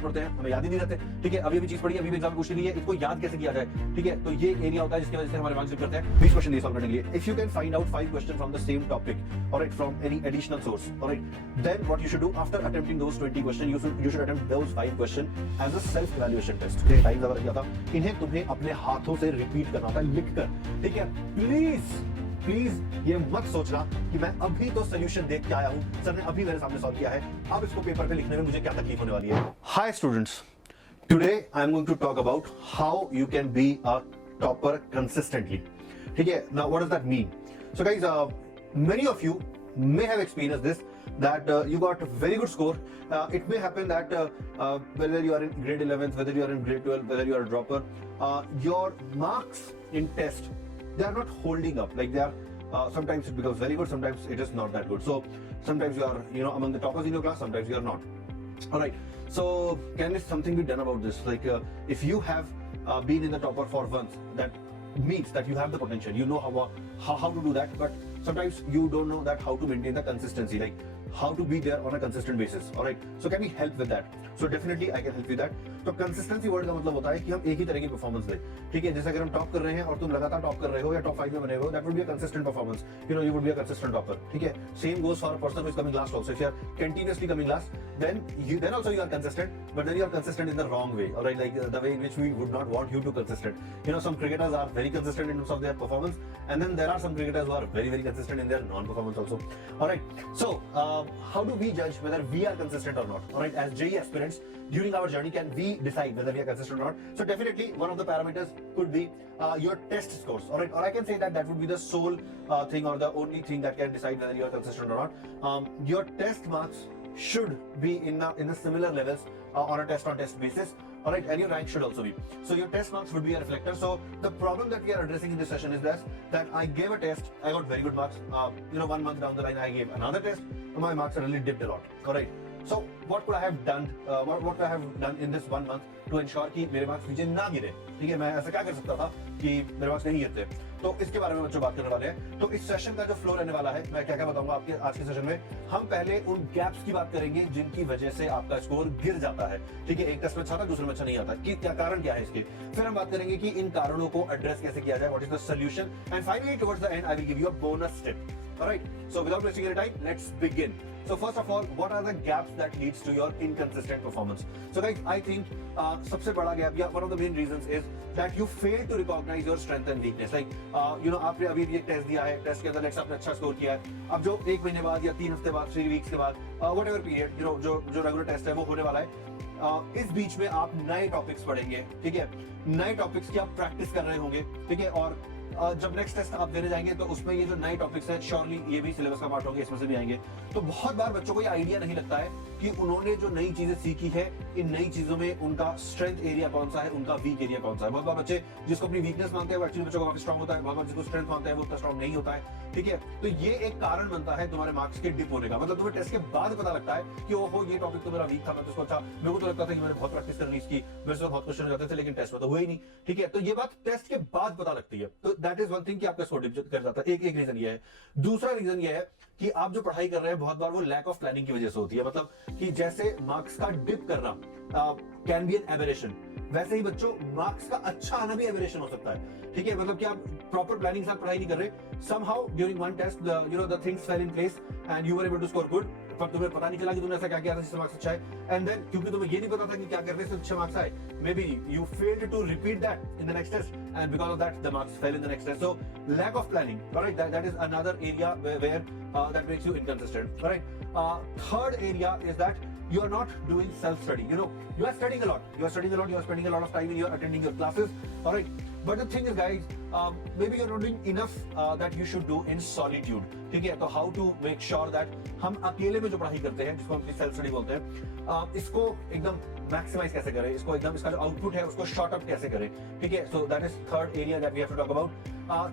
Concept पढ़ते हैं, हमें याद ही नहीं रहते, ठीक है, अभी चीज पढ़ी, अभी एग्जाम क्वेश्चन है, इसको याद कैसे किया जाए, ठीक है, तो ये एरिया होता है जिसकी वजह से हमारे मार्क्स करते हैं 20 क्वेश्चन सॉल्व करने के लिए। If you can find out 5 question from the same topic, alright, from any additional source, alright, then what you should do after attempting those 20 question, you should attempt those 5 question as a self evaluation test. ये time ज्यादा लग गया था, इन्हें तुम्हें अपने हाथों से रिपीट करना था लिखकर, ठीक है। प्लीज ये मत सोचना कि मैं अभी तो सोल्यूशन देख के आया हूं, सर ने अभी मेरे सामने सॉल्व किया है, अब इसको पेपर पे लिखने में मुझे क्या तकलीफ होने वाली है। Hi students, today I am going to talk about how you can be a topper consistently, ठीक है। Now what does that mean? So guys, many of you may have experienced this, that you got a very good score. It may happen that whether you are in grade 11th, whether you are in grade 12, whether you are a dropper, your marks in test, they are not holding up. Like they are, sometimes it becomes very good, sometimes it is not that good. So sometimes you are, among the toppers in your class, sometimes you are not. All right. So can something be done about this? Like if you have been in the topper for once, that means that you have the potential. You know how to do that, but sometimes you don't know that how to maintain the consistency, like how to be there on a consistent basis. All right, so can we help with that? So definitely I can help you that. तो consistency word का मतलब होता है कि हम एक ही तरह की परफॉर्मेंस दें, ठीक है। जैसे अगर हम टॉप कर रहे हैं और तुम लगातार टॉप कर रहे हो या टॉप 5 में बने हो, that would be a consistent performance, you would be a consistent topper, ठीक है। Same goes for a person who is coming last also. If you are continuously coming last, then also you are consistent, but then you are consistent in the wrong way, all right, like the way in which we would not want you to consistent. Some cricketers are very consistent in terms of their performance, and then there are some cricketers who are very consistent in their non-performance also. All right, so how do we judge whether we are consistent or not? All right, as JEE aspirants, during our journey, can we decide whether we are consistent or not? So definitely one of the parameters could be your test scores, all right, or I can say that would be the sole thing or the only thing that can decide whether you are consistent or not. Your test marks should be in the similar levels on a test basis, all right, and your rank should also be. So your test marks would be a reflector. So the problem that we are addressing in this session is that I gave a test, I got very good marks, 1 month down the line I gave another test, my marks really dipped a lot, all right. So what could I have done, what could I have done in this 1 month to ensure कि मेरे marks नीचे ना गिरे, ठीक है। मैं ऐसा क्या कर सकता था कि मेरे मार्क्स नहीं गिरते, तो इसके बारे में बच्चों बात करने वाले हैं। तो इस सेशन का जो फ्लो रहने वाला है, मैं क्या क्या बताऊंगा आपके आज के सेशन में। हम पहले उन गैप्स की बात करेंगे जिनकी वजह से आपका स्कोर गिर जाता है, ठीक है। एक टेस्ट में अच्छा था, दूसरे में अच्छा नहीं आता, कि क्या कारण क्या है इसके। फिर हम बात करेंगे कि इन कारणों को एड्रेस कैसे किया जाए, what is the solution, and finally towards the and I will give you a bonus tip. Alright, so without wasting any time, let's begin. So first of all, what are the gaps that leads to your inconsistent performance? So guys, I think सबसे बड़ा gap या one of the main reasons is that you fail to recognize your strength and weakness. Like आपने अभी एक test दिया है, test के अंदर लेट्स आपने अच्छा स्कोर किया है, अब जो 1 महीने बाद या 3 हफ्ते बाद, 3 वीक्स के बाद, whatever period, जो रेगुलर टेस्ट है वो होने वाला है, इस बीच में आप नए टॉपिक्स पढ़ेंगे, ठीक है। नए टॉपिक्स की आप प्रैक्टिस कर रहे होंगे, ठीक है, और जब नेक्स्ट टेस्ट आप देने जाएंगे तो उसमें ये जो नए टॉपिक्स हैं श्योरली ये भी सिलेबस का पार्ट होंगे, इसमें से भी आएंगे। तो बहुत बार बच्चों को ये आइडिया नहीं लगता है कि उन्होंने जो नई चीजें सीखी है, इन नई चीजों में उनका स्ट्रेंथ एरिया कौन सा है, उनका वीक एरिया कौन सा है। बहुत बार बच्चे जिसको अपनी वीकनेस मानते हैं वो एक्चुअली बच्चों को काफी स्ट्रांग होता है, बहुत बार जिसको स्ट्रेंथ मानते हैं वो उतना स्ट्रांग नहीं होता है, ठीक है। तो ये एक कारण बनता है तुम्हारे मार्क्स के डिप होने का। मतलब तुम्हें टेस्ट के बाद पता लगता है कि ओहो ये टॉपिक तो मेरा वीक था, मैं तो इसको अच्छा, मेरे को तो लगता था कि मैंने बहुत प्रैक्टिस करनी इसकी, मेरे से बहुत क्वेश्चन हो जाते थे, लेकिन टेस्ट में तो हुआ ही नहीं, ठीक है। तो ये बात टेस्ट के बाद पता लगती है। तो दैट इज वन थिंग कि आपका स्कोर डिप कर जाता है। एक रीजन ये है। दूसरा रीजन ये है कि आप जो पढ़ाई कर रहे हैं बहुत बार वो लैक ऑफ प्लानिंग की वजह से होती है। मतलब कि जैसे मार्क्स का डिप करना कैन बी एन एबरेशन, वैसे ही बच्चों मार्क्स का अच्छा आना भी एबरेशन हो सकता है, ठीक है। मतलब कि आप प्रॉपर प्लानिंग से पढ़ाई नहीं कर रहे, somehow during one test the things fell in place and you were able to score good, पर तुम्हें पता नहीं चला कि तुमने ऐसा क्या किया था जिससे मार्क्स अच्छा है, एंड देन क्योंकि तुम्हें ये नहीं पता था कि क्या करने से अच्छे मार्क्स आए, maybe you failed to repeat that in the next test and because of that the marks fail in the next test. So lack of planning, alright, that is another area where that makes you inconsistent, all right. Third area is that you are not doing self study. You are studying a lot, you are spending a lot of time and you are attending your classes, all right. But the thing is guys, maybe you're not doing enough that you should do in solitude, ठीक है। तो how to make sure that हम अकेले में जो पढ़ाई करते हैं, जिसको हम सेल्फ स्टडी बोलते हैं, इसको एकदम मैक्सिमाइज कैसे करें, इसको एकदम इसका जो आउटपुट है उसको शॉर्ट अप कैसे करें, ठीक है। So that is third area that we have to talk about.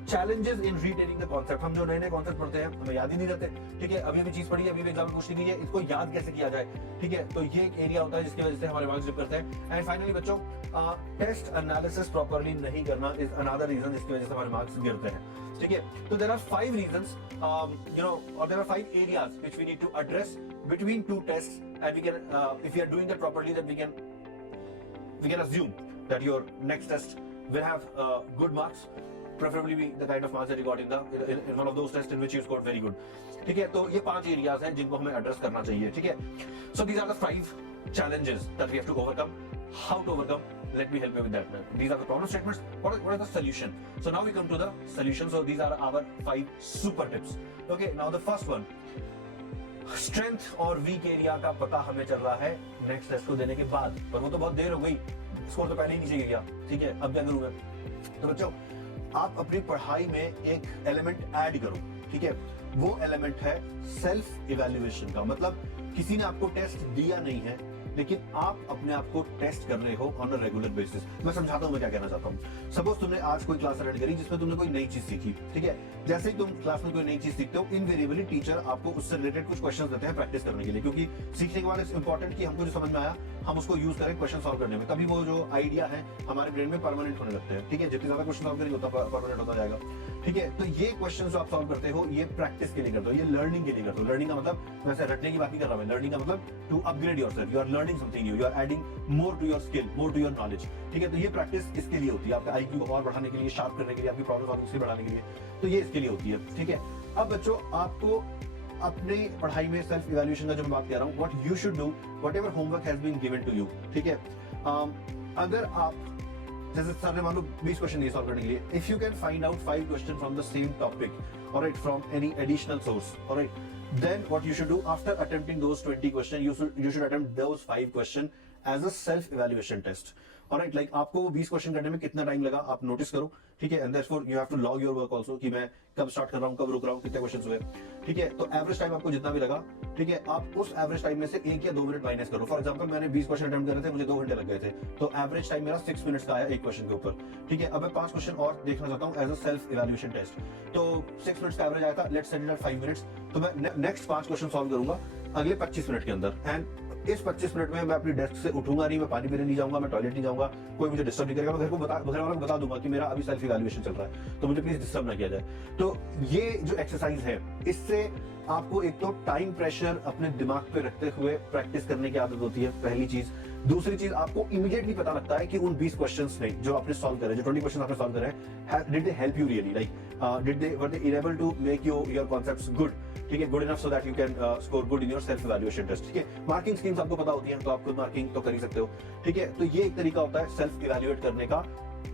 Challenges in retaining the concept. हम जो नए कॉन्सेप्ट पढ़ते हैं हमें याद ही नहीं रहते, ठीक है। अभी चीज पढ़ी है, अभी एग्जाम पूछ ली है, इसको याद कैसे किया जाए, ठीक है। तो ये एक एरिया होता है जिसकी वजह से हमारे मार्क्स डिप करते हैं। एंड फाइनली बच्चों, टेस्ट एनालिसिस प्रॉपर्ली नहीं करना इज अनदर रीजन जिसकी वजह से हमारे मार्क्स गिरते हैं, ठीक है। तो देयर आर 5 रीजंस, और there are 5 areas which we need to address between 2 tests, and we can if we are doing that properly, then we can we can assume that your next test will have good marks, preferably be the kind of marks that you got in one of those tests in which you scored very good. ठीक है, तो ये 5 areas हैं जिनको हमें address करना चाहिए. ठीक है, so these are the 5 challenges that we have to overcome. How to overcome? Let me help you with that. These are the problem statements. What is the solution? So now we come to the solution. So these are our 5 super tips. Okay, now the first one. Strength और week area का पता हमें चल रहा है next test को देने के बाद, पर वो तो बहुत देर हो गई, स्कोर तो पहले ही नीचे गिर गया. ठीक है, अब क्या करूं मैं? तो बच्चों, आप अपनी पढ़ाई में एक एलिमेंट ऐड करो. ठीक है, वो एलिमेंट है सेल्फ इवैल्यूएशन का. मतलब किसी ने आपको टेस्ट दिया नहीं है, लेकिन आप अपने आप को टेस्ट कर रहे हो ऑन अ रेगुलर बेसिस. मैं समझाता हूं मैं क्या कहना चाहता हूं. सपोज तुमने आज कोई क्लास अटेंड करी जिसमें तुमने कोई नई चीज सीखी. ठीक है, जैसे ही तुम क्लास में कोई नई चीज सीखते हो, इनवेरिएबली टीचर आपको उससे रिलेटेड कुछ क्वेश्चंस देते हैं प्रैक्टिस करने के लिए, क्योंकि सीखने के बाद इट्स इंपॉर्टेंट कि हमको जो समझ में आया हम उसको यूज करें क्वेश्चन सॉल्व करने में. तभी वो जो आइडिया है हमारे ब्रेन में परमानेंट होने लगते हैं. ठीक है, जितनी ज्यादा क्वेश्चन सॉल्व करेंगे उतना परमानेंट होता जाएगा. ठीक है, तो ये क्वेश्चन जो आप सॉल्व करते हो ये प्रैक्टिस के लिए करते हो, ये लर्निंग के लिए करते हो. लर्निंग का मतलब वैसे रटने की बात नहीं कर रहा मैं. लर्निंग का मतलब to upgrade yourself. You are learning something new, you are adding more to your skill, more to your knowledge. ठीक है, तो ये प्रैक्टिस इसके लिए होती है, आपका आईक्यू और बढ़ाने के लिए, शार्प करने के लिए, आपकी प्रॉब्लम सॉल्विंग स्किल बढ़ाने के लिए. तो ये इसके लिए होती है. ठीक है, अब बच्चों आपको अपने पढ़ाई में सेल्फ इवैल्यूएशन का जो मैं बात कर रहा हूँ, what you should do, whatever homework has been given to you. ठीक है, अगर आप जैसे सर ने मान लो 20 क्वेश्चन दिए सॉल्व करने के लिए, if you can find out 5 question from the same topic, alright, from any additional source, alright, then what you should do after attempting those 20 questions, you should attempt those 5 question as a self evaluation test. Alright, like आपको 20 question करने में कितना time लगा आप notice करो. ठीक है, and therefore you have to log your work also कि मैं कब स्टार्ट कर रहा हूँ, कब रुक रहा हूँ, कितने क्वेश्चंस हुए. ठीक है, तो एवरेज टाइम आपको जितना भी लगा, ठीक है, आप उस एवरेज टाइम में से 1 या 2 मिनट माइनस करो. फॉर एग्जांपल मैंने 20 क्वेश्चन अटेम्प्ट करे थे, मुझे 2 घंटे लग गए थे, तो एवरेज टाइम मेरा 6 मिनट्स का आया एक क्वेश्चन के ऊपर. ठीक है, अब मैं 5 क्वेश्चन और देखना चाहता हूँ as a self evaluation test. तो 6 मिनट्स का एवरेज आया था, let's set it at 5 minutes. तो मैं नेक्स्ट 5 क्वेश्चन सॉल्व करूंगा अगले 25 मिनट के अंदर. एंड इस 25 मिनट में मैं अपनी डेस्क से उठूंगा नहीं, मैं पानी पीने नहीं जाऊंगा, मैं टॉयलेट नहीं जाऊंगा, कोई मुझे डिस्टर्ब नहीं करेगा. मैं घर वालों को बता दूंगा कि मेरा अभी सेल्फ इवैल्यूएशन चल रहा है, तो मुझे प्लीज डिस्टर्ब ना किया जाए. तो ये जो एक्सरसाइज है, इससे आपको एक तो टाइम प्रेशर अपने दिमाग पे रखते हुए प्रैक्टिस करने की आदत होती है, पहली चीज. दूसरी चीज, आपको इमीडिएटली पता लगता है कि उन 20 क्वेश्चंस ने जो आपने सॉल्व करे, जो 20 क्वेश्चन आपने सॉल्व करे, did they help you really, like were they able to make your concepts good. ठीक है, good enough so that you can score good in your self evaluation test. ठीक है, मार्किंग स्कीम्स आपको पता होती है, तो आप खुद मार्किंग तो कर ही सकते हो. ठीक है, तो ये एक तरीका होता है सेल्फ इवैल्यूएट करने का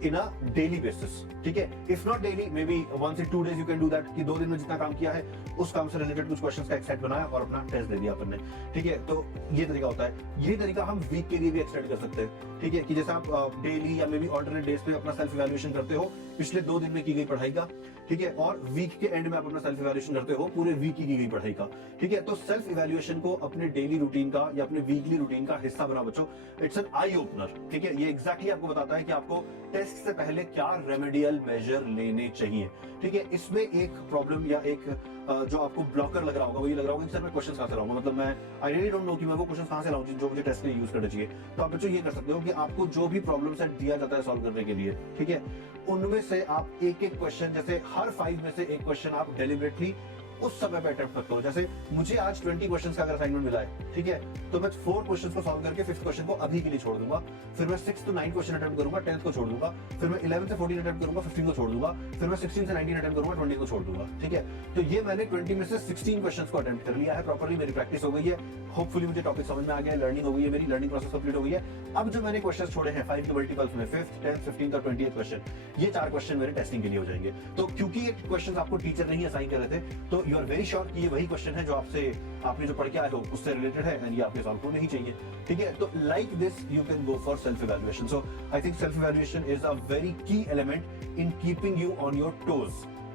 इन अ डेली बेसिस. ठीक है, if not daily, may be once in 2 days you can do that, कि 2 दिन में जितना काम किया है उस काम से रिलेटेड कुछ क्वेश्चंस का एक सेट बनाया और अपना टेस्ट दे दिया अपन ने. ठीक है, तो ये तरीका होता है. यही तरीका हम वीक के लिए भी एक्सटेंड कर सकते हैं. ठीक है, कि जैसे आप डेली या मे बी ऑल्टरनेट डेज पे अपना सेल्फ इवैल्यूएशन करते हो पिछले 2 दिन में की गई पढ़ाई का. ठीक है, और वीक के एंड में आप अपना सेल्फ इवैल्यूएशन करते हो पूरे वीक की गई पढ़ाई का. ठीक है, तो सेल्फ इवैल्यूएशन को अपने डेली रूटीन का या अपने वीकली रूटीन का हिस्सा बना बच्चों. It's an eye opener. ठीक है, ये एग्जैक्टली आपको बताता है कि आपको टेस्ट से पहले क्या रेमेडियल मेजर लेने चाहिए. ठीक है, इसमें एक प्रॉब्लम या एक जो आपको ब्लॉकर लग रहा होगा, वो ये लग रहा होगा कि सर मैं क्वेश्चन कहां से लाऊंगा, मतलब मैं आई रियली डोंट नो कि मैं वो क्वेश्चन कहां से लाऊं जो मुझे टेस्ट के लिए यूज करना चाहिए. तो आप बच्चों ये कर सकते हो कि आपको जो भी प्रॉब्लम सेट दिया जाता है सॉल्व करने के लिए, ठीक है, उनमें से आप एक एक क्वेश्चन, जैसे हर 5 में से एक क्वेश्चन आप डेलिबरेटली उस समय पे अटेम्प्ट करते हो. जैसे मुझे आज 20 क्वेश्चंस का अगर असाइनमेंट मिला है, ठीक है, तो मैं 4 क्वेश्चंस को सॉल्व करके 5th क्वेश्चन को अभी के लिए छोड़ दूंगा. फिर मैं 6 to 9 क्वेश्चन अटेम्प्ट करूंगा, 10th को छोड़ दूंगा. फिर मैं 11 से 14 अटेम्प्ट करूंगा, 15 को छोड़ दूंगा. फिर मैं 16 से 19 अटेम्प्ट करूंगा, 20 को छोड़ दूंगा. ठीक है, तो ये मैंने 20 में से 16 क्वेश्चंस को अटेम्प्ट कर लिया है. प्रॉपर्ली मेरी प्रैक्टिस हो गई है. होपफुली मुझे टॉपिक समझ में आ गया है, लर्निंग हो गई है, मेरी लर्निंग प्रोसेस कंप्लीट हो गई है. अब जो मैंने क्वेश्चन छोड़े हैं 5 के मल्टीपल्स में, 5th, 10th, 15th और 20th क्वेश्चन, ये 4 क्वेश्चन मेरे टेस्टिंग के लिए हो जाएंगे. तो क्योंकि ये क्वेश्चन आपको टीचर नहीं असाइन कर रहे थे, तो यू आर वेरी श्योर कि ये वही क्वेश्चन है जो आपने जो पढ़ के आए हो उससे रिलेटेड है, एंड ये आपके सॉल्व होने ही चाहिए. ठीक है, तो like this you can go for self evaluation. So I think self evaluation is a very key element in keeping you on your toes.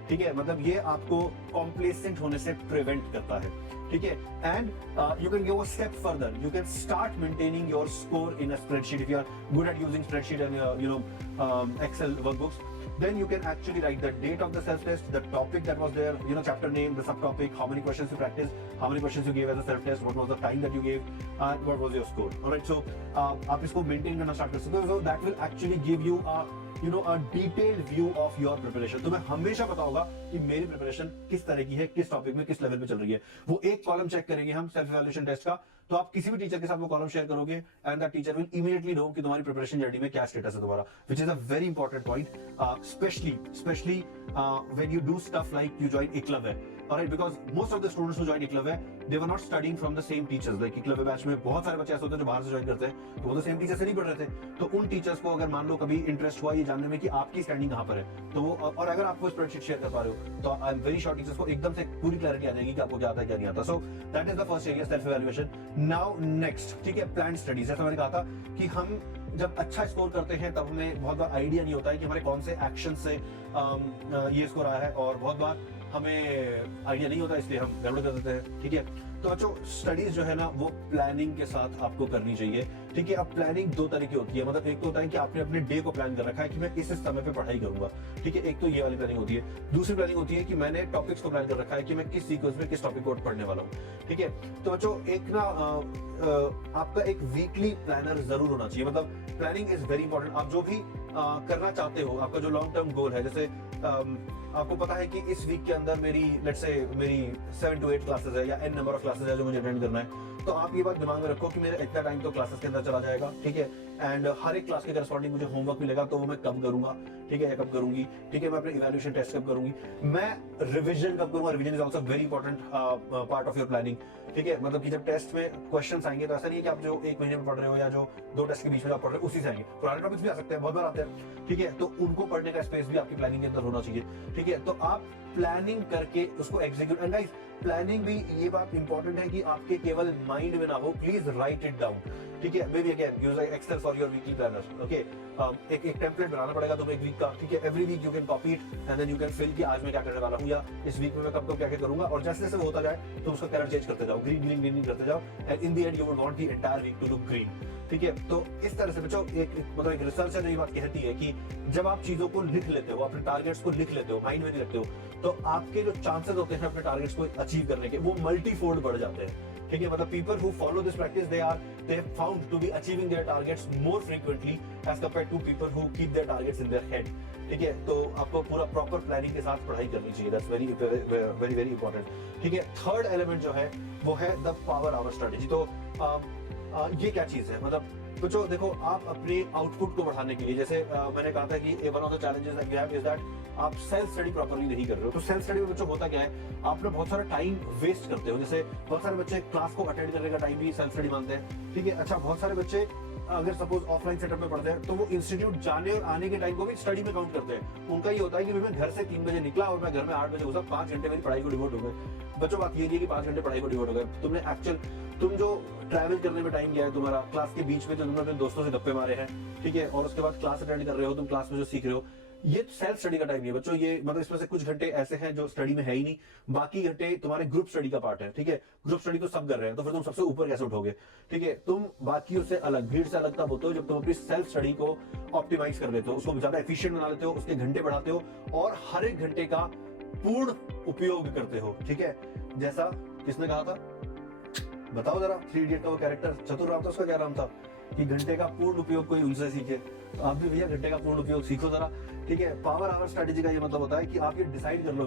ठीक है, मतलब ये आपको कॉम्प्लेसेंट होने से प्रिवेंट करता है. ठीक है, and you can go a step further. You can start maintaining your score in a spreadsheet if you are good at using spreadsheet and Excel workbooks. Then you can actually write the date of the self test, the topic that was there, chapter name, the subtopic, how many questions you practiced, how many questions you gave as a self test, what was the time that you gave, and what was your score. Alright, so आप इसको maintain करना start कर सकते हो. So that will actually give you a detailed view of your preparation. तुम्हें हमेशा पता होगा कि मेरी प्रिपरेशन किस तरह की है, किस टॉपिक में, किस लेवल पे चल रही है. वो एक कॉलम चेक करेंगे हम सेल्फ इवैल्यूएशन टेस्ट का, तो आप किसी भी टीचर के साथ वो कॉलम शेयर करोगे and that teacher will immediately know कि तुम्हारी प्रिपरेशन जर्नी में क्या स्टेटस है तुम्हारा, which is a very important point, specially when you do stuff like you join Eklavya, alright, because most of the students who join Eklavya they were not studying from the same teachers, like Eklavya batch में बहुत सारे बच्चे ऐसे होते हैं जो बाहर से ज्वाइन करते हैं, तो वो तो सेम टीचर से नहीं पढ़ रहे थे, तो उन टीचर्स को अगर मान लो कभी इंटरेस्ट हुआ ये जानने में कि आपकी स्टैंडिंग कहाँ पर है, तो वो, और अगर आप वो स्प्रेडशीट शेयर कर पा रहे हो तो I am very sure teachers को एकदम से पूरी क्लैरिटी आ जाएगी कि आपको क्या आता है क्या नहीं आता। सो that is the first area, self evaluation. Now next, ठीक है, प्लान स्टडीज। जैसा मैंने कहा था कि हम जब अच्छा स्कोर करते हैं तब हमें बहुत बार आइडिया नहीं होता है कि हमारे कौन से एक्शन से ये स्कोर आया है, और बहुत बार हमें आइडिया नहीं होता इसलिए हम गड़बड़ कर देते हैं, ठीक है। तो बच्चों स्टडीज जो है ना वो प्लानिंग के साथ आपको करनी चाहिए, ठीक है। अब प्लानिंग दो तरह की होती है, मतलब एक तो होता है कि आपने अपने डे को प्लान कर रखा है कि मैं इस समय पे पढ़ाई करूंगा, ठीक है, एक तो ये वाली प्लानिंग होती है। दूसरी प्लानिंग होती है कि मैंने टॉपिक्स को प्लान कर रखा है कि मैं किस सीक्वेंस में किस टॉपिक को पढ़ने वाला हूँ, ठीक है। तो बच्चों एक ना आपका एक वीकली प्लानर जरूर होना चाहिए, मतलब प्लानिंग इज वेरी इंपॉर्टेंट। आप जो भी करना चाहते हो, आपका जो लॉन्ग टर्म गोल है, जैसे आपको पता है कि इस वीक के अंदर मेरी लेट्स से मेरी 7 to 8 क्लासेस है या n नंबर ऑफ क्लासेस है जो मुझे अटेंड करना है, तो आप ये बात दिमाग में रखो कि मेरा इतना टाइम तो क्लासेस के अंदर चला जाएगा, ठीक है। एंड हर एक क्लास के करस्पॉन्डिंग मुझे होमवर्क मिलेगा, तो वो मैं कब करूंगा, ठीक है, या कब करूंगी, ठीक है। मैं अपने इवैल्यूएशन टेस्ट कब करूंगी, मैं रिवीजन कब करूंगा। Revision is also very important part of your planning, ठीक है। मतलब कि जब टेस्ट में क्वेश्चंस आएंगे तो ऐसा नहीं है कि आप जो एक महीने में पढ़ रहे हो या जो 2 टेस्ट के बीच में आप पढ़ रहे हो उसी से आएंगे, पुराने टॉपिक्स भी आ सकते हैं, बहुत बार आते हैं, ठीक है। तो उनको पढ़ने का स्पेस भी आपकी प्लानिंग के अंदर होना चाहिए, ठीक है। तो आप प्लानिंग करके उसको एग्जीक्यूट, एंड गाइस प्लानिंग भी ये बात इंपॉर्टेंट है कि आपके केवल माइंड में ना हो, प्लीज राइट इट डाउन, ठीक है। Maybe again use Excel for your weekly planner, okay. एक टेम्पलेट बनाना पड़ेगा तुम्हें एक वीक का, ठीक है। Every week you can copy it and then you can fill कि आज मैं क्या करने वाला हूँ, या इस वीक में मैं कब क्या क्या करूंगा, और जैसे जैसे वो होता जाए तो उसका कलर चेंज करते जाओ, ग्रीन ग्रीन ग्रीन करते जाओ, and in the end you would want the entire week to look green, ठीक है। तो इस तरह से बच्चों एक मतलब एक रिसर्चर ने ये बात कहती है कि जब आप चीजों को लिख लेते हो, अपने टारगेट्स को लिख लेते हो, माइंड में नहीं रखते हो, तो आपके जो चांसेस होते हैं अपने टारगेट्स को अचीव करने के वो मल्टीफोल्ड बढ़ जाते हैं, ठीक है। मतलब people who follow this practice they found to be achieving their targets more frequently as compared to people who keep their targets in their head, ठीक है। तो आपको पूरा प्रॉपर प्लानिंग के साथ पढ़ाई करनी चाहिए, that's very very very important, ठीक है। थर्ड एलिमेंट जो है वो है द पावर आवर स्ट्रेटेजी। तो ये क्या चीज है, मतलब तो जो देखो आप अपने आउटपुट को बढ़ाने के लिए, जैसे मैंने कहा था कि one of the challenges that you have is that आप सेल्फ स्टडी प्रॉपर्ली नहीं कर रहे हो। तो सेल्फ स्टडी में बच्चों होता क्या है, आप ना बहुत सारा टाइम वेस्ट करते हो। जैसे बहुत सारे बच्चे क्लास को अटेंड करने का टाइम भी सेल्फ स्टडी मानते हैं, ठीक है। अच्छा, बहुत सारे बच्चे अगर सपोज ऑफलाइन सेटअप में पढ़ते हैं तो वो इंस्टीट्यूट जाने और आने के टाइम को भी स्टडी में काउंट करते हैं। उनका ये होता है कि मैं घर से 3 बजे निकला और मैं घर में 8 बजे घुसा, 5 घंटे मेरी पढ़ाई को डिवोट हो गए। बच्चों बात ये नहीं है कि 5 घंटे पढ़ाई को डिवोट हो गए, तुमने एक्चुअल तुम जो ट्रैवल करने में टाइम गया है तुम्हारा, क्लास के बीच में जो तुमने अपने दोस्तों से गप्पे मारे हैं, ठीक है, और उसके बाद क्लास अटेंड कर रहे हो, तुम क्लास में जो सीख रहे हो, ये सेल्फ स्टडी का टाइम नहीं है बच्चों। ये मतलब इसमें से कुछ घंटे ऐसे हैं जो स्टडी में है ही नहीं, बाकी घंटे तुम्हारे ग्रुप स्टडी का पार्ट है, ठीक है। ग्रुप स्टडी तो सब कर रहे हैं, तो फिर तुम सबसे ऊपर कैसे उठोगे, ठीक है। तुम बाकियों से अलग, भीड़ से अलग तब होते हो जब तुम अपनी सेल्फ स्टडी को ऑप्टिमाइज कर लेते हो, उसको ज्यादा एफिशिएंट बना लेते हो, उसके घंटे बढ़ाते हो और हर एक घंटे का पूर्ण उपयोग करते हो, ठीक है। जैसा किसने कहा था, बताओ जरा, 3 इडियट का वो कैरेक्टर चतुर राम था, उसका क्या नाम था, कि घंटे का पूर्ण उपयोग कोई उनसे सीखे। तो आप भी भैया घंटे का पूर्ण उपयोग सीखो जरा, ठीक है। पावर आवर स्ट्रेटेजी का ये मतलब होता है कि आप ये डिसाइड कर लो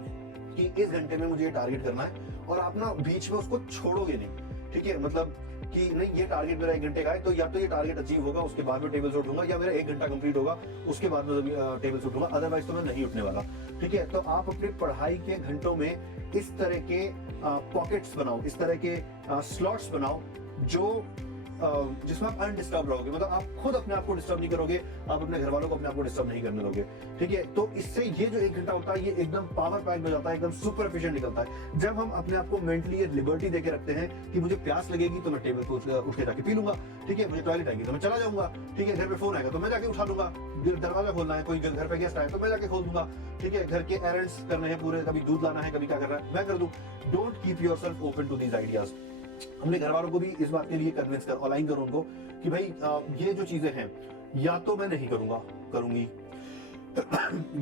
कि इस घंटे में मुझे ये टारगेट करना है, और आप ना बीच में उसको छोड़ोगे नहीं, ठीक है। मतलब कि नहीं, ये टारगेट मेरा 1 घंटे का है, तो या तो ये टारगेट अचीव होगा, उसके बाद में टेबल से उठूंगा, या मेरा 1 घंटा कंप्लीट होगा, उसके बाद में टेबल से उठूंगा, अदरवाइज तो मैं नहीं उठने वाला, ठीक है। तो आप अपनी पढ़ाई के घंटों में इस तरह के पॉकेट्स बनाओ, इस तरह के स्लॉट्स बनाओ जो जिसमें आप अनडिस्टर्ब रहोगे, मतलब आप खुद अपने आप को डिस्टर्ब नहीं करोगे, आप अपने घर वालों को अपने आप को डिस्टर्ब नहीं करने दोगे, ठीक है। तो इससे ये जो 1 घंटा होता है ये एकदम पावर पैक हो जाता है, एकदम सुपर एफिशिएंट निकलता है। जब हम अपने आप को मेंटली ये लिबर्टी देके रखते हैं कि मुझे प्यास लगेगी तो मैं टेबल को उठ के जाके पी लूंगा, ठीक है, मुझे टॉयलेट आएगी तो मैं चला जाऊंगा, ठीक है, घर पे फोन आएगा तो मैं जाके उठा लूंगा, दरवाजा खोलना है, कोई घर पे गेस्ट आए तो मैं जाके खोल दूंगा, ठीक है, घर के एरेंड्स करने हैं पूरे, कभी दूध लाना है, कभी क्या करना है, मैं कर दूं। Don't keep yourself open to these ideas. अपने घर वालों को भी इस बात के लिए कन्विंस कर, अलाइन करो उनको कि भाई ये जो चीजें हैं या तो मैं नहीं करूंगा, करूंगी,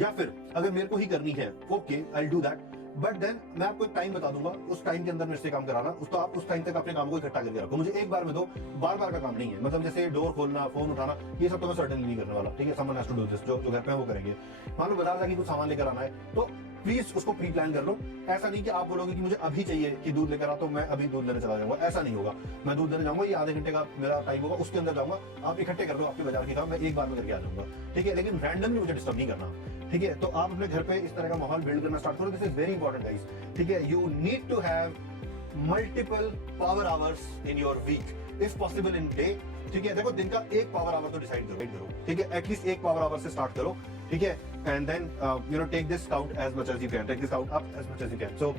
या फिर अगर मेरे को ही करनी है, okay I will do that, but then मैं आपको एक टाइम बता दूंगा, उस टाइम के अंदर मेरे से काम कराना, तो आप उस टाइम तक अपने काम को इकट्ठा करके रखो। मुझे एक बार में दो, बार बार का काम नहीं है। मतलब जैसे डोर खोलना, फोन उठाना, ये सब तो मैं सर्टेनली नहीं करने वाला, ठीक है। Someone has to do this, जो घर पे है वो करेंगे। मान लो बाजार जाके कुछ सामान लेकर आना है, तो प्लीज उसको प्री प्लान कर लो। ऐसा नहीं कि आप बोलोगे कि मुझे अभी चाहिए कि दूध लेकर आ, तो मैं अभी दूध लेने चला जाऊंगा, ऐसा नहीं होगा। मैं दूध लेने जाऊंगा, ये आधे घंटे का मेरा टाइम होगा, उसके अंदर जाऊंगा, आप इकट्ठे कर दो आपके बाजार के काम, मैं एक बार में करके आ जाऊंगा, ठीक है। लेकिन रैंडमली मुझे डिस्टर्ब नहीं करना, ठीक है। तो आप अपने घर पे इस तरह का माहौल बिल्ड करना स्टार्ट करो। This is very important guys, ठीक है। You need to have multiple power hours in your week, if possible in day, ठीक है। देखो दिन का एक पावर आवर तो डिसाइड करो, ठीक है। एटलीस्ट एक पावर आवर से स्टार्ट करो, ठीक है। And then you know take this count as much as you can, take this count up as much as you can. So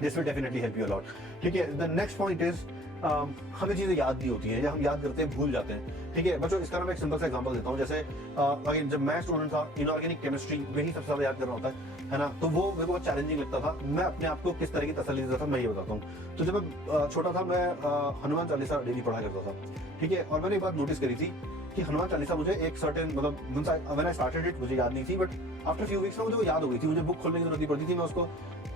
this will definitely help you a lot, ठीक है। The next point is हमें चीजें याद नहीं होती है, या हम याद करते हैं भूल जाते हैं, ठीक है। बच्चों इसका मैं एक सिंपल सा एग्जांपल देता हूँ। जैसे अगेन जब मैं स्टूडेंट था, इनऑर्गेनिक केमिस्ट्री में ही सबसे ज्यादा याद करना होता है ना, तो वो मेरे को बहुत चैलेंजिंग लगता था। मैं अपने आप को किस तरह की तसल्ली देता था मैं ये बताता हूँ। तो जब मैं छोटा था, मैं हनुमान चालीसा डेली पढ़ा करता था, ठीक है। और मैंने एक बात नोटिस करी थी कि हनुमान चालीसा मुझे एक सर्टेन मतलब व्हेन आई स्टार्टेड इट मुझे याद नहीं थी, बट आफ्टर फ्यू वीक्स में मुझे वो याद हो गई थी। मुझे बुक खोलने की जरूरत नहीं पड़ती थी, मैं उसको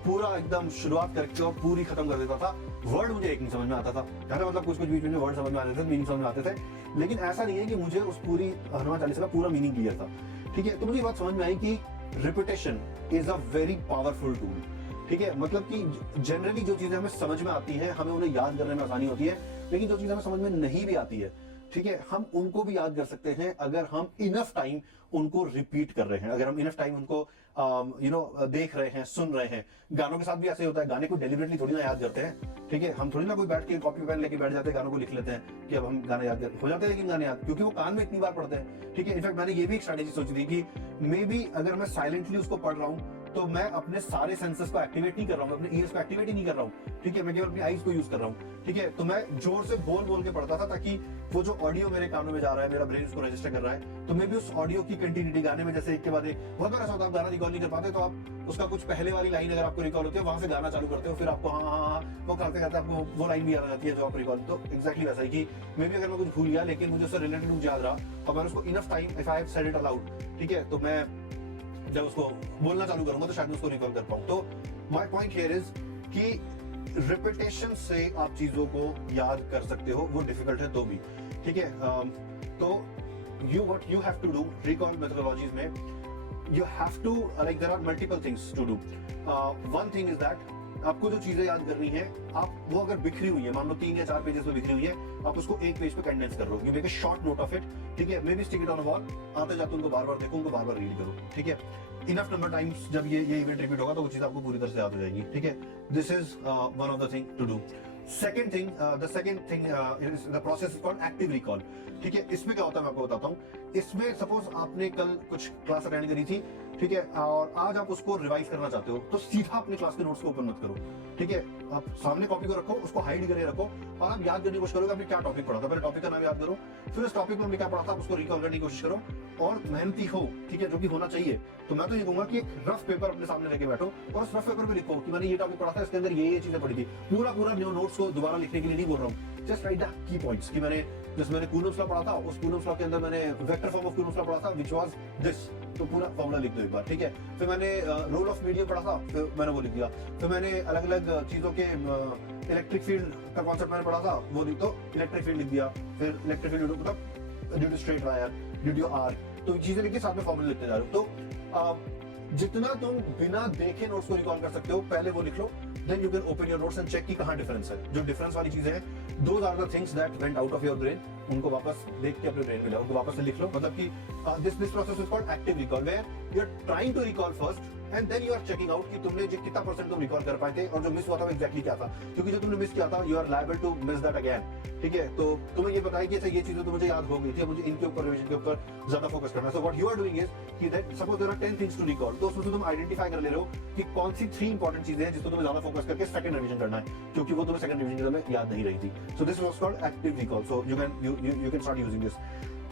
पूरा एकदम शुरुआत करके और पूरी खत्म कर देता था। वर्ड मुझे एक नहीं समझ में आता था, मतलब कुछ बीच में वर्ड समझ में आते थे, मीनिंग समझ में आते थे, लेकिन ऐसा नहीं है कि मुझे उस पूरी हनुमान चालीसा का पूरा मीनिंग क्लियर था, ठीक है। तो मुझे बात समझ में आई कि repetition is a very powerful tool, ठीक है। मतलब कि जनरली जो चीजें हमें समझ में आती है, हमें उन्हें याद करने में आसानी होती है, लेकिन जो चीजें हमें समझ में नहीं भी आती है, ठीक है, हम उनको भी याद कर सकते हैं अगर हम इनफ टाइम उनको रिपीट कर रहे हैं, अगर हम इनफ टाइम उनको देख रहे हैं, सुन रहे हैं। गानों के साथ भी ऐसे होता है, गाने को डेलिबरेटली थोड़ी ना याद करते हैं, ठीक है। हम थोड़ी ना कोई बैठ के कॉपी पेन लेके बैठ जाते हैं, गानों को लिख लेते हैं कि अब हम गाने याद कर हो जाते हैं, लेकिन गाने याद क्योंकि वो कान में इतनी बार पढ़ते हैं, ठीक है। इनफैक्ट मैंने ये भी एक स्ट्रेटेजी सोची थी कि मे बी अगर मैं साइलेंटली उसको पढ़ रहा हूँ तो मैं अपने सारे सेंसेस को एक्टिवेट नहीं कर रहा हूँ, अपने ईयर्स को एक्टिवेट ही नहीं कर रहा हूँ, ठीक है। मैं केवल अपनी आईज को यूज कर रहा हूँ, ठीक है। तो मैं जोर से बोल बोल के पढ़ता था ताकि वो जो ऑडियो मेरे कानों में जा रहा है, मेरा ब्रेन उसको रजिस्टर कर रहा है, तो मैं भी उस ऑडियो की कंटिन्यूटी गाने में जैसे एक के बाद एक, बहुत बार ऐसा होता है आप गाना रिकॉल नहीं कर पाते, तो आप उसका कुछ पहले वाली लाइन अगर आपको रिकॉल होती है, वहां से गाना चालू करते हो, फिर आपको हाँ वो करते करते आपको वो लाइन भी याद आ जाती है जो आप रिकॉल। तो एक्जैक्टली वैसा ही कि मैं भी अगर मैं कुछ भूल गया लेकिन मुझे उससे रिलेटेड मुझे याद रहा और मैंने उसको enough time if I have said it allowed, ठीक है, तो मैं जब उसको बोलना चालू करूंगा तो शायद मैं उसको रिकॉल कर पाऊं। तो माय पॉइंट हियर इज कि रिपीटेशन से आप चीजों को याद कर सकते हो, वो डिफिकल्ट है तो भी, ठीक है। तो what you have to do recall methodologies में, you have to like there are multiple things to do. One thing is that आपको जो चीजें याद करनी है, आप वो अगर बिखरी हुई है, मान लो 3 या 4 पेजेस में बिखरी हुई है, आप उसको एक पेज पे कंडेंस कर लो, you make a short note of it, ठीक है। Maybe stick it on a wall, आते जाते उनको बार बार देखो, उनको बार बार रीड करो, ठीक है। इनफ नंबर टाइम्स जब ये इवेंट रिपीट होगा तो वो चीज आपको पूरी तरह से याद हो जाएगी, ठीक है। This is one of the thing to do. Second thing is the process is called active recall, ठीक है। इसमें क्या होता है मैं आपको बताता हूँ। इसमें सपोज आपने कल कुछ क्लास अटेंड करी थी, ठीक है, और आज आप उसको रिवाइज करना चाहते हो, तो सीधा अपने क्लास के नोट्स को ओपन मत करो, ठीक है। आप सामने कॉपी को रखो, उसको हाइड करके रखो और आप याद करने की कोशिश करो कि आपने क्या टॉपिक पढ़ा था, पहले टॉपिक का नाम याद करो, फिर उस टॉपिक में हमने क्या पढ़ा था उसको रिकॉल करने की कोशिश करो और मेहनती हो, ठीक है, जो कि होना चाहिए। तो मैं तो ये कहूंगा कि एक रफ पेपर अपने सामने लेके बैठो और उस रफ पेपर पे लिखो कि मैंने ये टॉपिक पढ़ा था, इसके अंदर ये चीजें पढ़ी थी। पूरा नोट्स को दोबारा लिखने के लिए नहीं बोल रहा हूँ, just right the key points कि जैसे मैंने कूलम्स लॉ पढ़ा था, उस कूलम्स लॉ के अंदर मैंने vector form of Coulomb's law पढ़ा था व्हिच वाज दिस, तो पूरा फॉर्मूला लिख दो एक बार, ठीक है। फिर मैंने रोल ऑफ मीडियम पढ़ा था, फिर मैंने वो लिख दिया। फिर मैंने अलग अलग चीजों के इलेक्ट्रिक फील्ड का कॉन्सेप्ट मैंने पढ़ा था, वो लिख दो, इलेक्ट्रिक फील्ड लिख दिया। फिर इलेक्ट्रिक फील्ड मतलब due to straight wire, due to R, तो चीजें लिख के साथ में फॉर्मूला लिखते जा रहे हो। तो जितना तुम बिना देखे नोट्स को रिकॉल कर सकते हो पहले वो लिख लो, then you can open your notes and check कि कहाँ डिफरेंस है। जो डिफरेंस वाली चीजें हैं, those are the things that went out of your brain, उनको वापस देख के अपने ब्रेन में लाओ, उनको वापस से लिख लो। मतलब कि this process is called active recall, where you are trying to recall first and then you are checking out कि तुमने जो कितना परसेंट तुम रिकॉल कर पाए थे और जो मिस हुआ था वो एग्जैक्टली क्या था, क्योंकि जो तुमने मिस किया था you are liable to miss that again, ठीक है। तो तुम्हें ये बताया कि अच्छा ये चीजें तो मुझे याद हो गई थी, मुझे इनके ऊपर रिवीजन के ऊपर ज्यादा फोकस करना है। So what you are doing is कि that suppose there are 10 things to recall, तो उसमें से तुम आइडेंटिफाई कर ले रहे हो कि कौन सी 3 इंपॉर्टेंट चीजें हैं जिसको तुम्हें ज्यादा फोकस करके सेकंड रिवीजन करना है, क्योंकि वो तुम्हें सेकंड रिवीजन में याद नहीं रही थी। So this was called active recall, so you can start using this.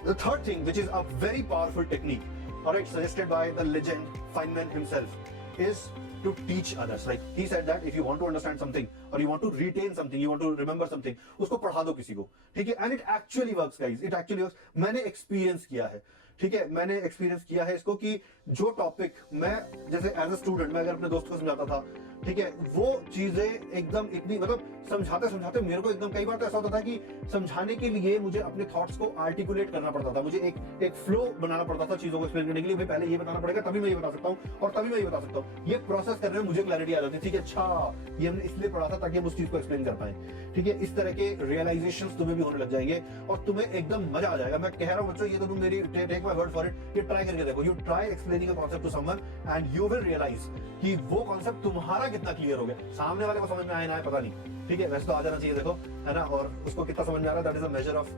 The third thing, which is a very powerful technique, alright, suggested by the legend Feynman himself, is to teach others. Like he said that if you want to understand something or you want to retain something, you want to remember something, उसको पढ़ा दो किसी को, ठीक है। And it actually works, guys. It actually works. मैंने experience किया है, ठीक है, मैंने एक्सपीरियंस किया है इसको कि जो टॉपिक मैं जैसे एज अ स्टूडेंट मैं अगर अपने दोस्त को समझाता था, ठीक है, वो चीजें एकदम इतनी मतलब समझाते समझाते मेरे को एकदम कई बार तो ऐसा होता था कि समझाने के लिए मुझे अपने थॉट्स को आर्टिकुलेट करना पड़ता था, मुझे एक फ्लो बनाना पड़ता था चीजों को एक्सप्लेन करने के लिए। भाई पहले ये बताना पड़ेगा तभी मैं ये बता सकता हूँ और तभी मैं ये बता सकता हूँ। ये प्रोसेस करने में मुझे क्लैरिटी आ जाती थी कि अच्छा ये हमने इसलिए पढ़ा था ताकि हम उस चीज को एक्सप्लेन कर पाए। ठीक है, इस तरह के रियलाइजेशंस तुम्हें भी होने लग जाएंगे और तुम्हें एकदम मजा आ जाएगा। मैं कह रहा हूँ बच्चों, ये तो तुम मेरी take my word for it, ये ट्राई करके देखो। You try explaining a concept to someone and you will realize कि वो कॉन्सेप्ट तुम्हारा कितना क्लियर हो गया, सामने वाले को समझ में आया ना पता नहीं। ठीक है, वैसे तो आ जाना चाहिए देखो, है ना, और उसको कितना समझ में आ रहा है, that is a measure of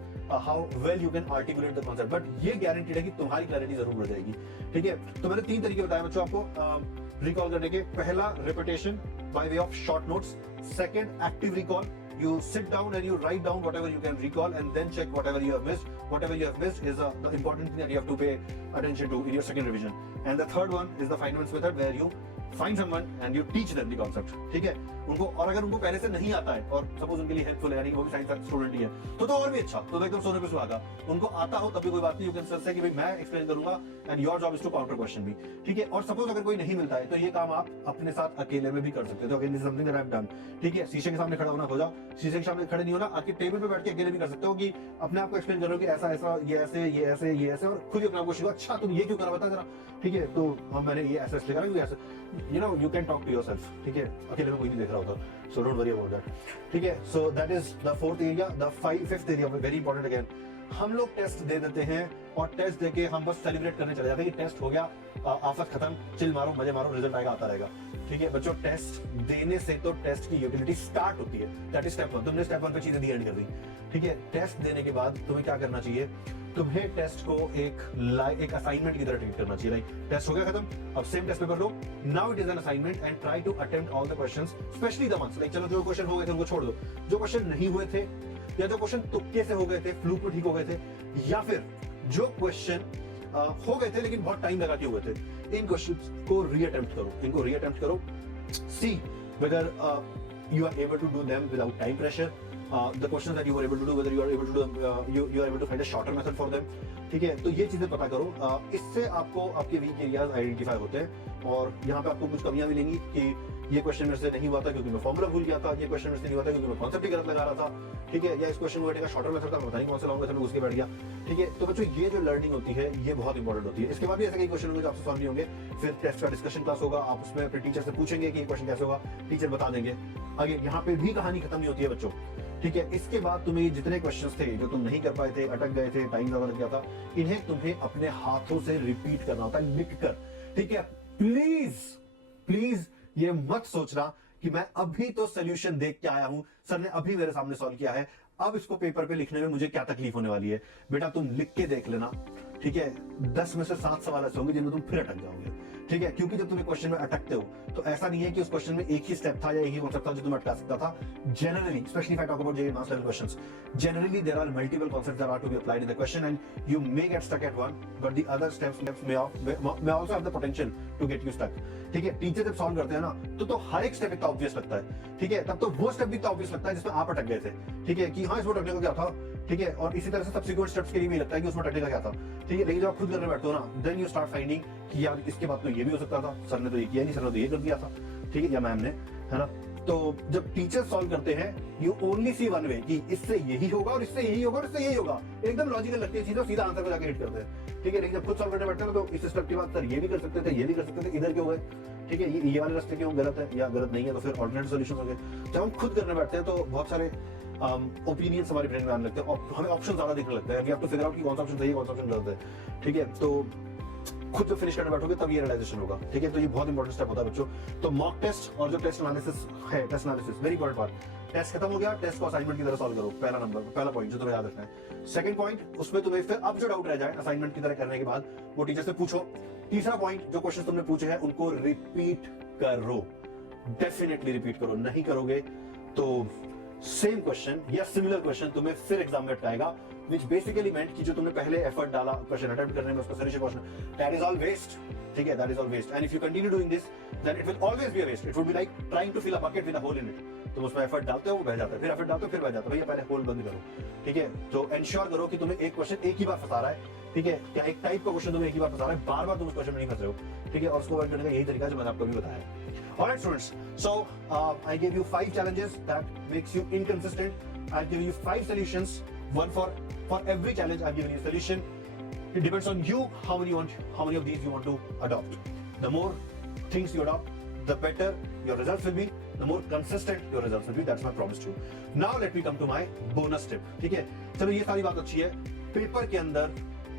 how well you can articulate the concept. But ये गारंटीड है कि तुम्हारी क्लैरिटी जरूर बढ़ जाएगी। ठीक है, तो मैंने 3 तरीके बताए बच्चों आपको रिकॉल करने के। पहला, repetition by way of short notes. Second, active recall, you sit down and you write down whatever you can recall and then check whatever you have missed. Whatever you have missed is the important thing that you have to pay attention to in your second revision. And the third one is the Feynman's method, where you find someone and you teach them the concept. ठीक है, उनको, और अगर उनको पहले से नहीं आता है और सपोज उनके लिए हेल्पफुल है, यानी वो भी साइंस का स्टूडेंट ही है, तो और भी अच्छा, तो एकदम सोने पे सुहागा। उनको आता हो तब भी कोई बात नहीं, यू कैन से कि भाई मैं एक्सप्लेन करूंगा and your job is to counter question भी। ठीक है, और सपोज अगर कोई नहीं मिलता है तो ये काम आप अपने साथ अकेले में भी कर सकते हो। Again this is something that I have done. ठीक है, शीशे के सामने खड़ा होना, हो जाओ, शीशे के सामने खड़े नहीं होना, आके टेबल पे बैठ के अकेले भी कर सकते हो कि अपने आप को एक्सप्लेन करो कि ऐसा ऐसा, ये ऐसे, ये ऐसे, ये ऐसे, और खुद ही अपने आप को शिखो, अच्छा तुम ये क्यों करा बता जरा। ठीक है, तो हम मैंने ये ऐसा इसलिए करा क्योंकि ऐसे, you know, you can talk to yourself. ठीक है, अकेले में कोई नहीं देख रहा होता, so don't worry about that. ठीक है, so that is the fourth area. The fifth area very important again, हम लोग टेस्ट दे देते हैं और टेस्ट देके हम बस सेलिब्रेट करने चले जाते हैं कि टेस्ट हो गया, आफत खत्म, चिल मारो, मजे मारो, रिजल्ट आएगा, आता रहेगा। ठीक है बच्चों, टेस्ट देने से तो टेस्ट की यूटिलिटी स्टार्ट होती है, दैट इज स्टेप 1। तुमने स्टेप 1 पे चीजें दी एंड कर दी। ठीक है, टेस्ट देने के बाद तुम्हें क्या करना चाहिए, तुम्हें टेस्ट को एक असाइनमेंट की तरह ट्रीट करना चाहिए। लाइक टेस्ट हो गया खत्म, अब सेम टेस्ट पेपर लो, now it is an assignment and try to attempt all the questions, specially the ones, like चलो जो क्वेश्चन हो गए थे उनको छोड़ दो, जो क्वेश्चन नहीं हुए थे या जो क्वेश्चन तुक्के से हो गए थे, फ्लूक में ठीक हो गए थे, या फिर जो क्वेश्चन हो गए थे लेकिन बहुत टाइम लगा के हुए थे, इन क्वेश्चंस को रीअटेम्प्ट करो, इनको रीअटेम्प्ट करो, see whether you are able to do them without time pressure. The questions that you were able to do, whether you are able to do you are able to find a shorter method for them. ठीक है, तो ये चीजें पता करो, इससे आपको आपके वीक एरियाज आइडेंटिफाई होते हैं और यहाँ पे आपको कुछ कमियां मिलेंगी कि ये क्वेश्चन मेरे से नहीं हुआ था क्योंकि मैं फॉर्मूला भूल गया था, ये क्वेश्चन मेरे से नहीं हुआ था क्योंकि मैं कॉन्सेप्ट ही गलत लगा रहा था। ठीक है, या इस क्वेश्चन को का शॉर्टर मेथड था, पता नहीं कौन सा लॉन्ग मेथड में घुस के बैठ गया। ठीक है, तो बच्चों ये जो लर्निंग होती है ये बहुत इंपॉर्टेंट होती है। इसके बाद भी ऐसे कई क्वेश्चन होंगे जो आपसे सॉल्व नहीं होंगे, फिर टेस्ट का डिस्कशन क्लास होगा, आप उसमें अपने टीचर से पूछेंगे कि ये क्वेश्चन कैसे होगा, टीचर बता देंगे। आगे यहाँ पे भी कहानी खत्म नहीं होती है बच्चों। ठीक है, इसके बाद तुम्हें जितने क्वेश्चंस थे जो तुम नहीं कर पाए थे, अटक गए थे, टाइम ज्यादा लग गया था, इन्हें तुम्हें अपने हाथों से रिपीट करना होता है, लिख कर। ठीक है, प्लीज प्लीज ये मत सोचना कि मैं अभी तो सोल्यूशन देख के आया हूं, सर ने अभी मेरे सामने सॉल्व किया है, अब इसको पेपर पे लिखने में मुझे क्या तकलीफ होने वाली है। बेटा तुम लिख के देख लेना। ठीक है, 10 में से 7 सवाल ऐसे होंगे जिनमें तुम फिर अटक जाओगे। ठीक है, क्योंकि जब तुम एक क्वेश्चन में अटकते हो तो ऐसा नहीं है कि उस क्वेश्चन में एक ही स्टेप था या एक ही कॉन्सेप्ट था जो तुम्हें अटका सकता था। Generally, specially if I talk about JEE advance level questions, generally there are multiple concepts that are to be applied in the question and you may get stuck at one, but the other steps may also have the potential to get you stuck. ठीक है, teacher जब solve करते हैं ना तो हर एक step इतना obvious लगता है। ठीक है, तब तो वो स्टेप भी इतना ऑब्वियस लगता है जिसमें आप अटक गए थे। ठीक है, कि हाँ इसमें अटकने का क्या था। ठीक है, और इसी तरह से सब्सिक्वेंट स्टेप्स के लिए भी लगता है कि उसमें अटकने का क्या था। ठीक है, लेकिन जब आप खुद करने बैठते हो ना, देन यू स्टार्ट फाइंडिंग कि यार इसके बाद तो ये भी हो सकता था, सर ने तो ये किया नहीं, सर ने तो ये कर दिया था। ठीक है, या मैम ने, है ना। तो जब टीचर सॉल्व करते हैं you only see one way कि इससे यही होगा और इससे यही होगा और इससे यही होगा, एकदम लॉजिकल लगती है चीजें, सीधा आंसर पे जाके हिट करते हैं। ठीक है, लेकिन जब खुद सॉल्व करने बैठते हैं तो इस स्टेप के बाद सर ये भी कर सकते थे, ये भी कर सकते थे, इधर क्यों गए। ठीक है, ये वाले रास्ते क्यों गलत है या गलत नहीं है, तो फिर ऑल्टरनेटिव सॉल्यूशन हो गए। जब हम खुद करने बैठते हैं तो बहुत सारे ओपिनियंस हमारे ब्रेन में आने लगते हैं और हमें ऑप्शन ज्यादा दिखने लगते हैं कि आप तो फिगर आउट कि कौन सा ऑप्शन सही है कौन सा ऑप्शन गलत है। ठीक है, तो खुद जब फिनिश करने बैठोगे तब ये रियलाइजेशन होगा। ठीक है, तो ये बहुत इंपॉर्टेंट स्टेप होता है बच्चों। तो मॉक टेस्ट और जो टेस्ट एनालिसिस है, test analysis very important part. Test खत्म हो गया, टेस्ट को असाइनमेंट की तरह सॉल्व करो, पहला पॉइंट जो तुम्हें याद रखना है। सेकंड पॉइंट, उसमें तुम्हें फिर अब जो डाउट रह जाए असाइनमेंट की तरह करने के बाद वो टीचर से पूछो। तीसरा पॉइंट, जो क्वेश्चन तुमने पूछे हैं उनको रिपीट करो, डेफिनेटली रिपीट करो। नहीं करोगे तो सेम क्वेश्चन या सिमिलर क्वेश्चन तुम्हें फिर एग्जाम में अटकाएगा, which basically meant कि जो तुमने पहले एफर्ट डाला क्वेश्चन अटेम्प्ट करने में, उसका solution question, that is all waste. ठीक है, that is all waste. And if you continue doing this, then it will always be a waste. It would be like trying to fill a bucket with a hole in it. तुम उसमें effort डालते हो वो बह जाता है, फिर effort डालते हो फिर बह जाता है। भैया पहले होल बंद करो। ठीक है, तो एंश्योर करो कि तुम्हें एक क्वेश्चन एक ही बार फंसा रहा है, ठीक है, क्या एक टाइप का क्वेश्चन तुम्हें एक ही बार फंसा रहा है, बार बार तुम उस क्वेश्चन में नहीं फंस रहे हो, ठीक है, और उसको अवॉइड करने का यही तरीका है जो मैंने आपको अभी बताया है। Alright students, so I gave you 5 challenges that makes you inconsistent. I've given you 5 solutions, one for every challenge I've given you a solution. It depends on you how many of these you want to adopt. The more things you adopt, the better your results will be, the more consistent your results will be. That's my promise to you. Now let me come to my bonus tip. ठीक है, चलो ये सारी बात अच्छी है, paper के अंदर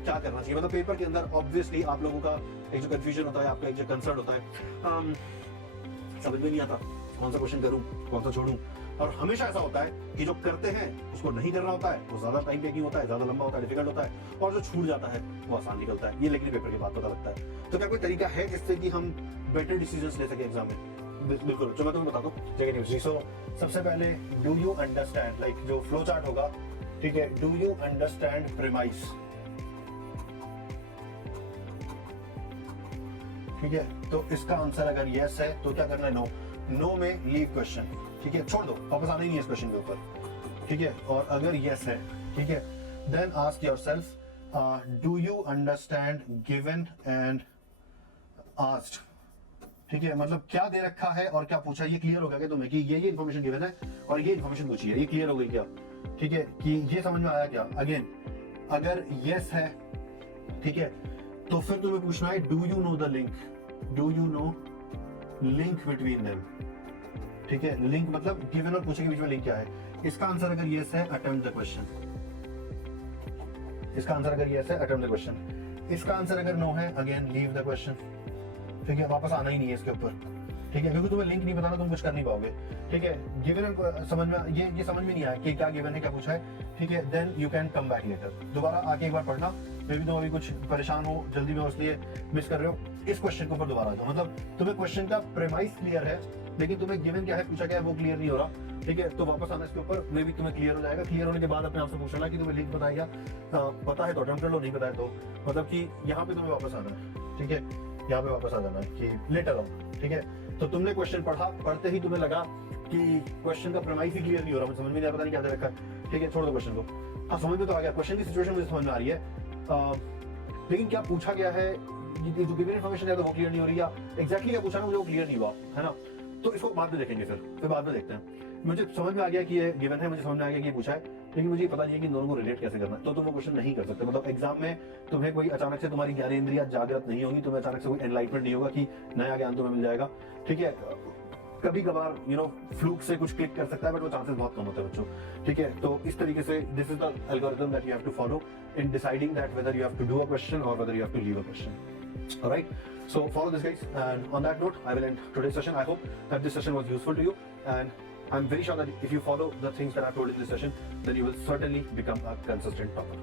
क्या करना चाहिए, मतलब पेपर के अंदर ऑब्वियसली आप लोगों का एक जो कंफ्यूजन होता है, आपका एक जो कंसर्न होता है, समझ में नहीं आता कौन सा क्वेश्चन करूं, कौन सा छोड़ूं, और हमेशा ऐसा होता है कि जो करते हैं उसको नहीं करना होता है, वो ज्यादा टाइम टेकिंग होता है, ज्यादा लंबा होता है, डिफिकल्ट होता है, और जो छूट जाता है वो आसान निकलता है। ये लेकिन पेपर के बाद पता लगता है। तो क्या कोई तरीका है जिससे कि हम बेटर डिसीजंस ले सके एग्जाम में? बिल्कुल, जो मैं तुम्हें बताता हूँ जगह न्यूज। सो सबसे पहले डू यू अंडरस्टैंड, लाइक जो फ्लो चार्ट होगा, ठीक है, डू यू अंडरस्टैंड प्रीमाइस, ठीक है, तो इसका आंसर अगर यस है तो क्या करना है, नो, नो में लीव क्वेश्चन, ठीक है, छोड़ दो, वापस आना ही नहीं है इस क्वेश्चन के ऊपर, ठीक है, और अगर यस है, ठीक है, then ask yourself do you understand given and asked, ठीक है, मतलब क्या दे रखा है और क्या पूछा, ये क्लियर हो गया क्या तुम्हें कि ये इन्फॉर्मेशन गिवन है और ये इन्फॉर्मेशन पूछी है, ये क्लियर हो गई क्या, ठीक है, कि ये समझ में आया क्या। अगेन अगर यस है, ठीक है, तो फिर तुम्हें पूछना है do you know the link, do you know link between them, ठीक है, लिंक मतलब गिवन और पूछे के बीच में लिंक क्या है। इसका आंसर अगर यस है, अटेम्प्ट द क्वेश्चन, इसका आंसर अगर यस है, अटेम्प्ट द क्वेश्चन, इसका आंसर अगर नो है, अगेन लीव द क्वेश्चन, ठीक है, वापस आना ही नहीं है इसके ऊपर, ठीक है, क्योंकि तुम्हें लिंक नहीं बताना, तुम कुछ कर नहीं पाओगे, ठीक है, गिवन समझ में, ये समझ में नहीं आया कि क्या गिवन है, क्या पूछा है, ठीक है, then you can come back later, दोबारा आके एक बार पढ़ना, मे भी तुम अभी कुछ परेशान हो, जल्दी में इसलिए मिस कर रहे हो, इस क्वेश्चन के ऊपर दोबारा जाओ, मतलब तुम्हें क्वेश्चन का प्रेमाइस क्लियर है, लेकिन तुम्हें गिवन क्या है, पूछा क्या है, वो क्लियर नहीं हो रहा, ठीक है, तो वापस आना इसके ऊपर, मे भी तुम्हें क्लियर हो जाएगा। क्लियर होने के बाद अपने आप से पूछना कि तुम्हें लिंक बताएगा, पता है तो अटेम्प्ट कर लो, नहीं पता है तो मतलब कि यहाँ पे तुम्हें वापस आना है, ठीक है, यहाँ पे वापस आ जाना है कि लेटर ऑन, ठीक है, तो तुमने क्वेश्चन पढ़ा, पढ़ते ही तुम्हें लगा कि क्वेश्चन का प्रेमाइस ही क्लियर नहीं हो रहा, मुझे समझ में नहीं, पता नहीं क्या दे रखा है, ठीक है, छोड़ दो क्वेश्चन को। हाँ, समझ में तो आ गया, क्वेश्चन की सिचुएशन मुझे समझ में आ रही है, लेकिन क्या पूछा गया है, जो गिवन इन्फॉर्मेशन है तो वो क्लियर नहीं हो रही, या एग्जैक्टली क्या पूछा ना मुझे वो क्लियर नहीं हुआ, है ना, तो इसको बाद में देखेंगे, फिर बाद में देखते हैं। मुझे समझ में आ गया कि ये गिवन है, मुझे समझ में आ गया कि ये पूछा है, लेकिन मुझे पता नहीं है कि दोनों को रिलेट कैसे करना है, तो तुम वो क्वेश्चन नहीं कर सकते। मतलब एग्जाम में तुम्हें कोई अचानक से, तुम्हारी ज्ञानेंद्रियां जागृत नहीं होगी, तुम्हें अचानक से कोई एनलाइटमेंट नहीं होगा कि नया ज्ञान तुम्हें मिल जाएगा, ठीक है, कभी कभार फ्लूक से कुछ क्लिक कर सकता है, बट वो चांसेस बहुत कम होते हैं बच्चों, ठीक है, तो इस तरीके से this is the algorithm that you have to follow in deciding that whether you have to do a question और whether you have to leave a question. Alright, so follow this guys, and on that note I will end today's session. I hope that this session was useful to you, and I'm very sure that if you follow the things that I've told in this session, then you will certainly become a consistent topper.